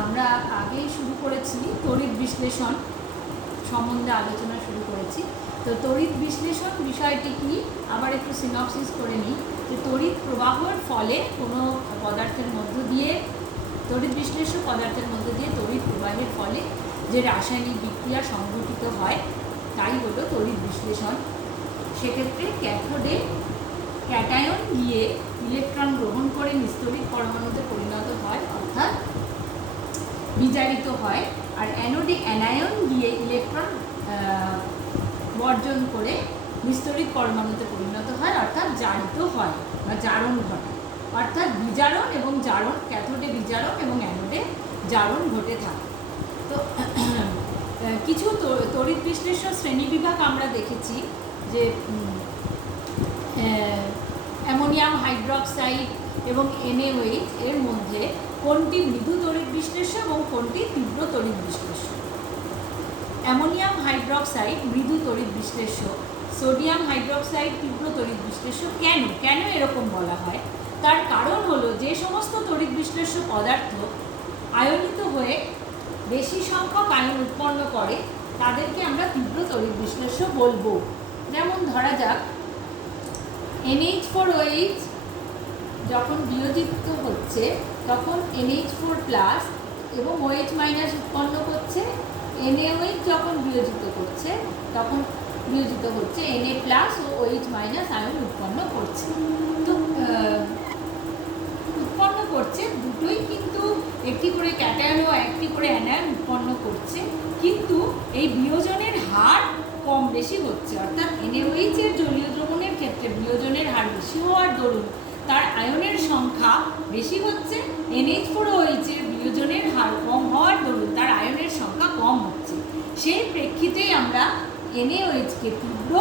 আমরা আগেই শুরু করেছি তড়িৎ বিশ্লেষণ সম্বন্ধে আলোচনা শুরু করেছি। তো তড়িৎ বিশ্লেষণ বিষয়টি কি আবার একটু সিনপসিস করে নিই। যে তড়িৎ প্রবাহের ফলে কোনো পদার্থের মধ্য দিয়ে, তড়িৎ বিশ্লেষ্য পদার্থের মধ্য দিয়ে তড়িৎ প্রবাহের ফলে যে রাসায়নিক বিক্রিয়া সংঘটিত হয় তাই হলো তড়িৎ বিশ্লেষণ। সেক্ষেত্রে ক্যাথোডে ক্যাটায়ন গিয়ে ইলেকট্রন গ্রহণ করে নিস্তড়িত পরমাণুতে পরিণত হয়, অর্থাৎ বিজারিত হয়। আর অ্যানোডে অ্যানায়ন গিয়ে ইলেকট্রন বর্জন করে নিস্তড়িত পরমাণুতে পরিণত হয়, অর্থাৎ জারিত হয় বা জারণ ঘটে। অর্থাৎ বিজারণ এবং জারণ, ক্যাথোডে বিজারণ এবং অ্যানোডে জারণ ঘটে থাকে। তো কিছু তড়িৎ বিশ্লেষ্য শ্রেণীবিভাগ আমরা দেখেছি, যে অ্যামোনিয়াম হাইড্রক্সাইড এবং NaOH এর মধ্যে কোনটি মৃদু তড়িৎ বিশ্লেষ্য এবং কোনটি তীব্র তড়িৎ বিশ্লেষ্য। অ্যামোনিয়াম হাইড্রক্সাইড মৃদু তড়িৎ বিশ্লেষ্য, সোডিয়াম হাইড্রক্সাইড তীব্র তড়িৎ বিশ্লেষ্য। কেন এরকম বলা হয়? তার কারণ হলো যে সমস্ত তড়িৎ বিশ্লেষ্য পদার্থ আয়নিত হয়ে বেশি সংখ্যক আয়ন উৎপন্ন করে তাদেরকে আমরা তীব্র তড়িৎ বিশ্লেষ্য বলবো। যেমন ধরা যাক NH4OH যখন বিয়োজিত হচ্ছে তখন NH4+ এবং OH- উৎপন্ন করছে। NaOH যখন বিয়োজিত করছে তখন বিয়োজিত হচ্ছে Na+ ও OH- আয়ন উৎপন্ন করছে। তো উৎপন্ন করছে দুটোই, কিন্তু একটি করে ক্যাটায়ন ও একটি করে অ্যানায়ন উৎপন্ন করছে, কিন্তু এই বিয়োজনের হার কম বেশি হচ্ছে। অর্থাৎ NaOH এর জলীয় দ্রবণের ক্ষেত্রে বিয়োজনের হার বেশি হওয়ার দরুন তার আয়নের সংখ্যা বেশি হচ্ছে। NH4OH এর বিয়োজনের হার কম হওয়ার দরুন তার আয়নের সংখ্যা কম হচ্ছে। সেই প্রেক্ষিতেই আমরা NaOH-কে তীব্র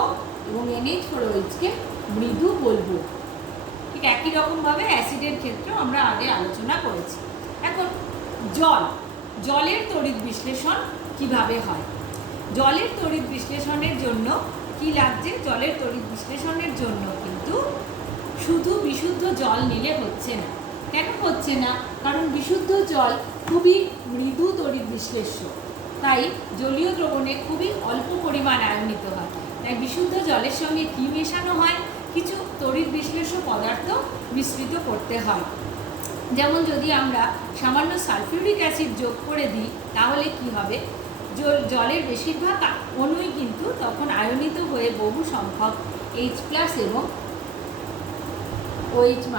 এবং NH4OH-কে মৃদু বলবো। ঠিক একই রকমভাবে অ্যাসিডের ক্ষেত্রেও আমরা আগে আলোচনা করেছি। এখন জলের তড়িৎ বিশ্লেষণ কিভাবে হয়? জলের তড়িৎ বিশ্লেষণের জন্য কি লাগছে? জলের তড়িৎ বিশ্লেষণের জন্য কিন্তু শুধু বিশুদ্ধ জল নিলে হচ্ছে না। কেন হচ্ছে না? কারণ বিশুদ্ধ জল খুবই মৃদু তড়িৎ বিশ্লেষ্য, তাই জলীয় দ্রবণে খুবই অল্প পরিমাণ আয়নিত হয়। তাই বিশুদ্ধ জলের সঙ্গে কি মেশানো হয়? কিছু তড়িৎ বিশ্লেষ্য পদার্থ মিশ্রিত করতে হয়। যেমন যদি আমরা সামান্য সালফিউরিক অ্যাসিড যোগ করে দিই তাহলে কি হবে? জলের বেশিরভাগ অণুই কিন্তু তখন আয়নিত হয়ে বহু সংখ্যক H+ এবং OH-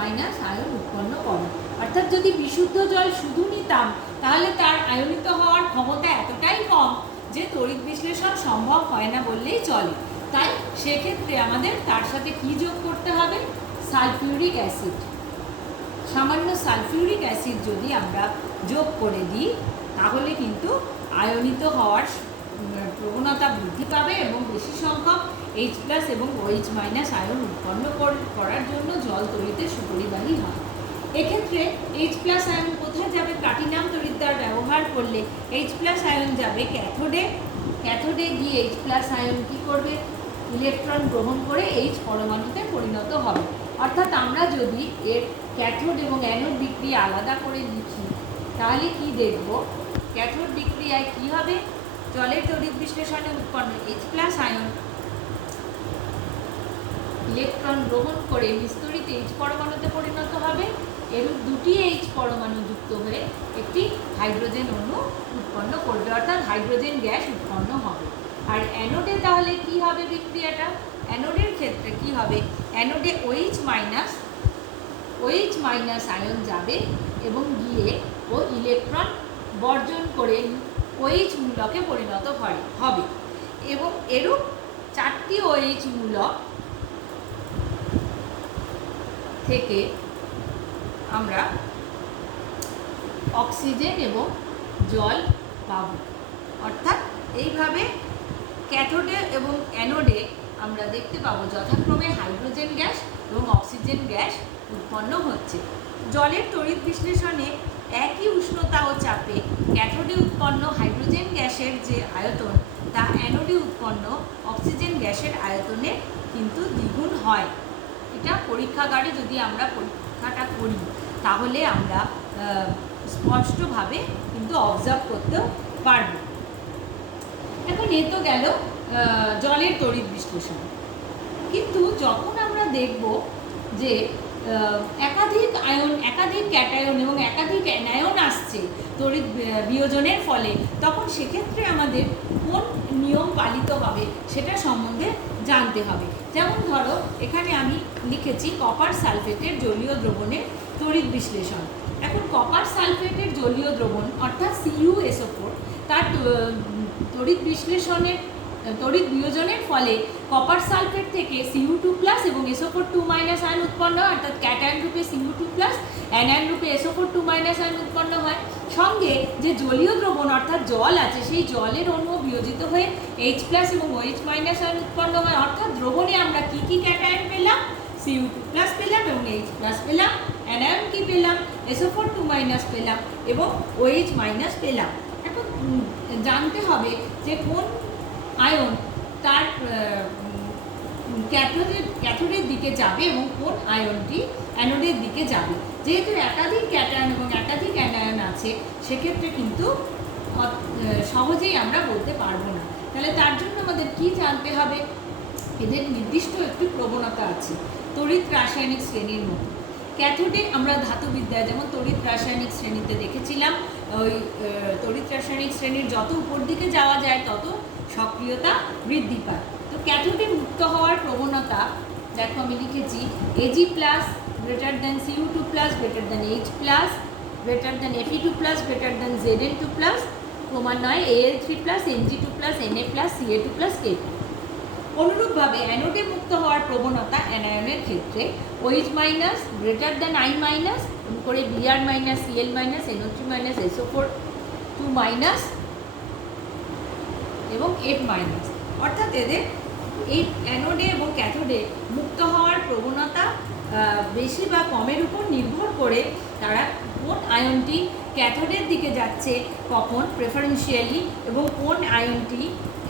আয়ন উৎপন্ন করে। অর্থাৎ যদি বিশুদ্ধ জল শুধু নিতাম তাহলে তার আয়নিত হওয়ার ক্ষমতা এতটাই কম যে তড়িৎ বিশ্লেষণ সম্ভব হয় না বললেই চলে। তাই সেক্ষেত্রে আমাদের তার সাথে কি যোগ করতে হবে? Sulphuric acid. সামান্য সালফিউরিক অ্যাসিড যদি আমরা যোগ করে দিই তাহলে কিন্তু আয়নিত হওয়ার প্রবণতা বৃদ্ধি পাবে এবং বেশি সংখ্যক H+ এবং OH- আয়ন উৎপন্ন করার জন্য জল তড়িতে সুপরিবাহী হয়। এক্ষেত্রে H+ আয়ন কোথায় যাবে? প্লাটিনাম তড়িৎদ্বার ব্যবহার করলে H+ আয়ন যাবে ক্যাথোডে গিয়ে H+ আয়ন কী করবে? ইলেকট্রন গ্রহণ করে H পরমাণুতে পরিণত হবে। অর্থাৎ আমরা যদি এর ক্যাথোড এবং অ্যানোড বিক্রিয়া আলাদা করে লিখি তাহলে কি দেখব? ক্যাথোড বিক্রিয়ায় কি হবে? জলের তড়িৎ বিশ্লেষণে উৎপন্ন H+ আয়ন ইলেকট্রন গ্রহণ করে বিস্তরিত H পরমাণুতে পরিণত হবে। এরূপ দুটি H পরমাণু যুক্ত হয়ে একটি হাইড্রোজেন অণু উৎপন্ন করবে, অর্থাৎ হাইড্রোজেন গ্যাস উৎপন্ন হবে। আর অ্যানোডে তাহলে কি হবে বিক্রিয়াটা? অ্যানোডের ক্ষেত্রে কি হবে? অ্যানোডে OH- আয়ন যাবে এবং গিয়ে ও ইলেকট্রন বর্জন করে OH মূলকে পরিণত হবে এবং এরূপ 4টি OH মূলক থেকে আমরা অক্সিজেন এবং জল পাব। অর্থাৎ এইভাবে ক্যাথোডে এবং অ্যানোডে আমরা দেখতে পাবো যথাক্রমে হাইড্রোজেন গ্যাস এবং অক্সিজেন গ্যাস উৎপন্ন হচ্ছে। জলের তড়িৎ বিশ্লেষণে একই উষ্ণতা ও চাপে ক্যাথোডে উৎপন্ন হাইড্রোজেন গ্যাসের যে আয়তন তা অ্যানোডে উৎপন্ন অক্সিজেন গ্যাসের আয়তনের কিন্তু দ্বিগুণ হয়। এটা পরীক্ষাগারে যদি আমরা পরীক্ষাটা করি তাহলে আমরা স্পষ্টভাবে কিন্তু অবজার্ভ করতেও পারবো। এখন এ তো গেল জলের তড়িৎ বিশ্লেষণ। কিন্তু যখন আমরা দেখব যে একাধিক আয়ন, একাধিক ক্যাটায়ন এবং একাধিক অ্যানায়ন আসছে তড়িৎ বিয়োজনের ফলে, তখন সেক্ষেত্রে আমাদের কোন নিয়ম পালিত হবে সেটা সম্বন্ধে জানতে হবে। যেমন ধরো এখানে আমি লিখেছি কপার সালফেটের জলীয় দ্রবণের তড়িৎ বিশ্লেষণ। এখন কপার সালফেটের জলীয় দ্রবণ অর্থাৎ CuSO4 তার তড়িৎ বিশ্লেষণের তড়িৎ বিয়োজনের ফলে কপার সালফেট থেকে Cu2+ এবং SO4 2- আয়ন উৎপন্ন হয়, অর্থাৎ ক্যাটায়ন রূপে Cu2+, অ্যানায়ন রূপে SO4 2- আয়ন উৎপন্ন হয়। সঙ্গে যে জলীয় দ্রবণ অর্থাৎ জল আছে, সেই জলের অণু বিয়োজিত হয়ে H+ এবং OH- আয়ন উৎপন্ন হয়। অর্থাৎ দ্রবণে আমরা কি কি ক্যাটায়ন পেলাম? Cu2+ পেলাম এবং H+ পেলাম। অ্যানায়ন কি পেলাম? SO4 2- পেলাম এবং OH- পেলাম। এখন জানতে হবে যে কোন আয়ন তার ক্যাথোডের দিকে যাবে এবং কোন আয়নটি অ্যানোডের দিকে যাবে। যেহেতু একাধিক ক্যাটায়ন এবং একাধিক অ্যানায়ন আছে, সেক্ষেত্রে কিন্তু সহজেই আমরা বলতে পারবো না। তাহলে তার জন্য আমাদের কি জানতে হবে? এদের নির্দিষ্ট একটি প্রবণতা আছে তড়িৎ রাসায়নিক শ্রেণীর মতো। ক্যাথোডে আমরা ধাতুবিদ্যায় যেমন তড়িৎ রাসায়নিক শ্রেণীতে দেখেছিলাম, ওই তড়িৎ রাসায়নিক শ্রেণীর যত উপর দিকে যাওয়া যায় তত সক্রিয়তা বৃদ্ধি পায়। তো ক্যাথোডে মুক্ত হওয়ার প্রবণতা দেখো আমি লিখেছি Ag+ greater than Cu2+ greater than H+ greater than Fe2+ greater than Zn2+, ক্রমান্বয়ে Al3+, Mg2+, Na+, Ca2+, K2। অনুরূপভাবে অ্যানোডে মুক্ত হওয়ার প্রবণতা অ্যানায়নের ক্ষেত্রে OH- গ্রেটার দ্যান I- করে Br-, Cl-, NO3-, SO4 2- এবং F-। অর্থাৎ এদের এই অ্যানোডে এবং ক্যাথোডে মুক্ত হওয়ার প্রবণতা বেশি বা কমের উপর নির্ভর করে তারা কোন আয়নটি ক্যাথোডের দিকে যাচ্ছে কখন প্রেফারেন্সিয়ালি এবং কোন আয়নটি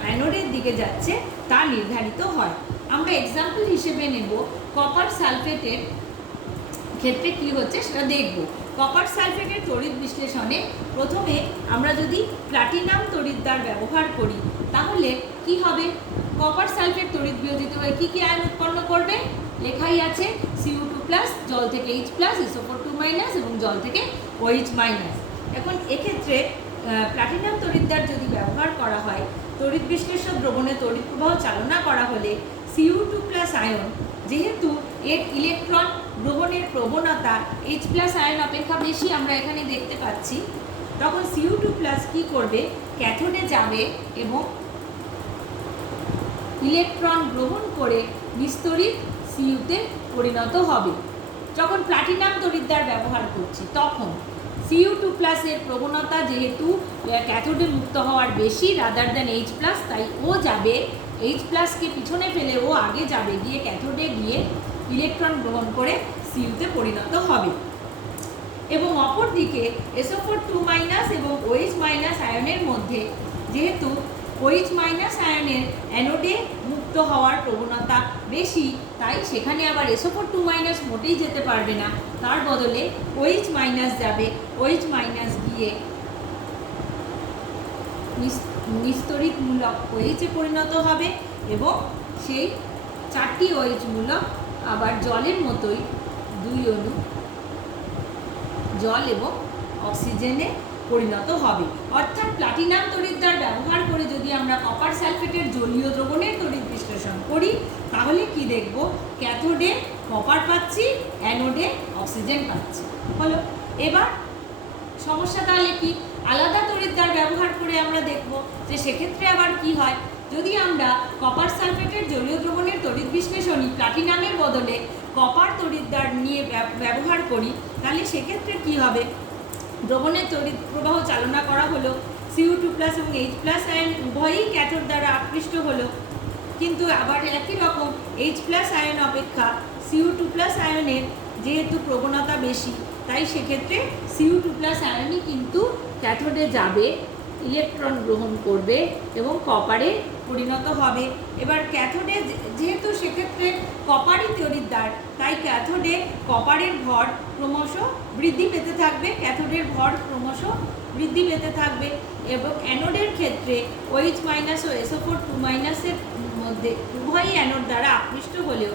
অ্যানোডের দিকে যাচ্ছে তা নির্ধারিত হয়। আমরা এক্সাম্পল হিসেবে নেব কপার সালফেটের ক্ষেত্রে কি হচ্ছে সেটা দেখব। কপার সালফেটের তড়িৎ বিশ্লেষণে প্রথমে আমরা যদি প্লাটিনাম তড়িৎদ্বার ব্যবহার করি তাহলে কি হবে? কপার সালফেট তড়িৎ বিয়োজিত হয়ে কি কি আয়ন উৎপন্ন করবে? লেখাই আছে Cu2+, জল থেকে H+, SO4 2- এবং জল থেকে OH-। এখন এক্ষেত্রে প্লাটিনাম তড়িৎদ্বার যদি ব্যবহার করা হয়, তড়িৎ বিশ্লেষক দ্রবণে তড়িৎ প্রবাহ চালনা করা হলে Cu2+ আয়ন, যেহেতু এর ইলেকট্রন গ্রহণের প্রবণতা H+ আয়ন অপেক্ষা বেশি আমরা এখানে দেখতে পাচ্ছি, তখন Cu2+ কি করবে? ক্যাথোডে যাবে এবং ইলেকট্রন গ্রহণ করে বিস্তরিত Cu-তে পরিণত হবে। যখন প্লাটিনাম তড়িৎদ্বার ব্যবহার করছি তখন Cu2+ এর প্রবণতা যেহেতু ক্যাথোডে মুক্ত হওয়ার বেশি রাদার দ্যান H+, তাই ও যাবে H+কে পিছনে ফেলে ও আগে যাবে, গিয়ে ক্যাথোডে গিয়ে ইলেকট্রন গ্রহণ করে Cu-তে পরিণত হবে। এবং অপরদিকে SO4 2- এবং OH- আয়নের মধ্যে যেহেতু OH- আয়নের অ্যানোডে মুক্ত হওয়ার প্রবণতা বেশি, তাই সেখানে আবার SO4 2- মোটেই যেতে পারবে না, তার বদলে OH- যাবে। OH- গিয়ে নিস্তড়িতমূলক OH-এ পরিণত হবে এবং সেই 4টি OH মূলক আবার জলের মতোই 2 অণু জল এবং অক্সিজেনে পরিণত হবে। অর্থাৎ প্লাটিনাম তড়িৎদ্বার ব্যবহার করে যদি আমরা কপার সালফেটের জলীয় দ্রবণের তড়িৎ বিশ্লেষণ করি তাহলে কি দেখব? ক্যাথোডে কপার পাচ্ছি, অ্যানোডে অক্সিজেন পাচ্ছি। হলো। এবার সমস্যা তাহলে কি? আলাদা তড়িৎদ্বার ব্যবহার করে আমরা দেখব যে সেক্ষেত্রে আবার কি হয়। যদি আমরা কপার সালফেটের জলীয় দ্রবণের তড়িৎ বিশ্লেষণী প্লাটিনামের বদলে কপার তড়িৎদ্বার নিয়ে ব্যবহার করি তাহলে সেক্ষেত্রে কি হবে? দ্রবণের তড়িৎ প্রবাহ চালনা করা হলো, Cu2+ এবং H+ আয়ন উভয়ই ক্যাথোড দ্বারা আকৃষ্ট হলো, কিন্তু আবার একই রকম H+ আয়ন অপেক্ষা Cu2+ আয়নের যেহেতু প্রবণতা বেশি, তাই সেক্ষেত্রে Cu2+ আয়নই কিন্তু ক্যাথোডে যাবে, ইলেকট্রন গ্রহণ করবে এবং কপারে পরিণত হবে। এবার ক্যাথোডে যেহেতু সেক্ষেত্রে কপারই তড়িৎদ্বার, তাই ক্যাথোডে কপারের ভর ক্রমশ বৃদ্ধি পেতে থাকবে, ক্যাথোডের ভর ক্রমশ বৃদ্ধি পেতে থাকবে। এবং অ্যানোডের ক্ষেত্রে OH মাইনাস ও SO4 2 এর মধ্যে উভয়ই অ্যানোড দ্বারা আকৃষ্ট হলেও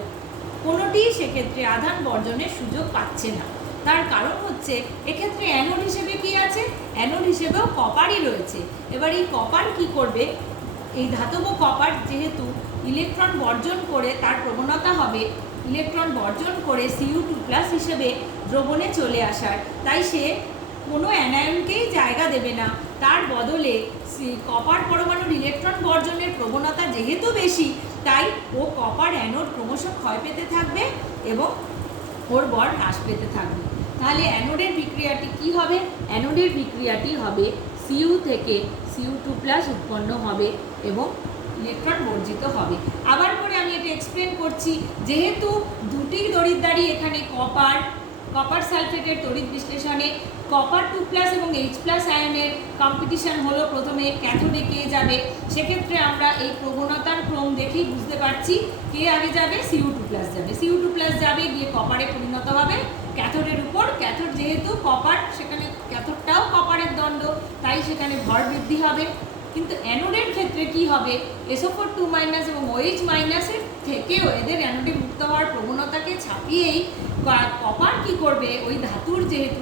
কোনোটিই সেক্ষেত্রে আধান বর্জনের সুযোগ পাচ্ছে না। তার কারণ হচ্ছে এক্ষেত্রে অ্যানোড হিসেবে কি আছে, অ্যানোড হিসেবেও কপারই রয়েছে। এবার এই কপার কি করবে, এই ধাতব কপার যেহেতু ইলেকট্রন বর্জন করে তার প্রবণতা হবে ইলেকট্রন বর্জন করে Cu2+ হিসেবে দ্রবণে চলে আসার, তাই সে কোনো অ্যানায়নকেই জায়গা দেবে না, তার বদলে কপার পরমাণুর ইলেকট্রন বর্জনের প্রবণতা যেহেতু বেশি, তাই ও কপার অ্যানোড ক্রমশ ক্ষয় পেতে থাকবে এবং ওর ভর হ্রাস পেতে থাকবে। তাহলে অ্যানোডের বিক্রিয়াটি কি হবে, অ্যানোডের বিক্রিয়াটি হবে Cu থেকে Cu2+ উৎপন্ন হবে এবং ইলেকট্রন বর্জিত হবে। আবার করে আমি এটা এক্সপ্লেন করছি, যেহেতু দুটি তড়িৎদ্বারই এখানে কপার সালফেটের তড়িৎ বিশ্লেষণে কপার 2+ এবং H+ আয়নের কম্পিটিশন হলো, প্রথমে ক্যাথোডে কে যাবে, সেক্ষেত্রে আমরা এই প্রবণতার ক্রম দেখেই বুঝতে পারছি কে আগে যাবে, Cu2+ যাবে, Cu2+ যাবে গিয়ে কপারে পরিণত হবে ক্যাথোডের উপর। ক্যাথোড যেহেতু কপার, সেখানে ক্যাথোডটাও কপারের দণ্ড, তাই সেখানে ভর বৃদ্ধি হবে। কিন্তু অ্যানোডের ক্ষেত্রে কি হবে, SO4 2- এবং OH- এর থেকেও এদের অ্যানোডে মুক্ত হওয়ার প্রবণতাকে ছাপিয়েই কপার কি করবে, ওই যেহেতু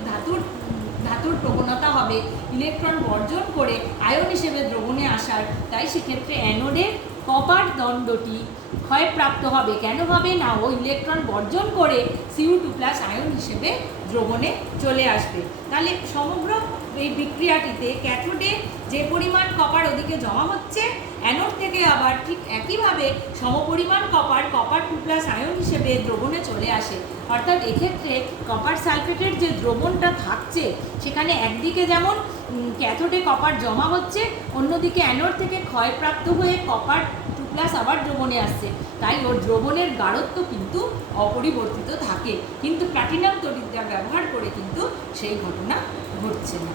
ধাতুর প্রবণতা হবে ইলেকট্রন বর্জন করে আয়ন হিসেবে দ্রবণে আসার, তাই সেক্ষেত্রে অ্যানোডের কপার দণ্ডটি ক্ষয়প্রাপ্ত হবে। কেন হবে না, ও ইলেকট্রন বর্জন করে Cu2+ আয়ন হিসেবে দ্রবণে চলে আসবে। তাহলে সমগ্র এই বিক্রিয়াটিতে ক্যাথোডে যে পরিমাণ কপার ওদিকে জমা হচ্ছে, অ্যানোড থেকে আবার ঠিক একইভাবে সমপরিমাণ কপার 2+ আয়ন হিসেবে দ্রবণে চলে আসে। অর্থাৎ এক্ষেত্রে কপার সালফেটের যে দ্রবণটা থাকছে, সেখানে একদিকে যেমন ক্যাথোডে কপার জমা হচ্ছে, অন্যদিকে অ্যানোড থেকে ক্ষয়প্রাপ্ত হয়ে কপার 2+ আবার দ্রবণে আসছে, তাই ওর দ্রবণের গাঢ়ত্ব কিন্তু অপরিবর্তিত থাকে। কিন্তু প্লাটিনাম তড়িৎদ্বার ব্যবহার করে কিন্তু সেই ঘটনা ঘটছে না।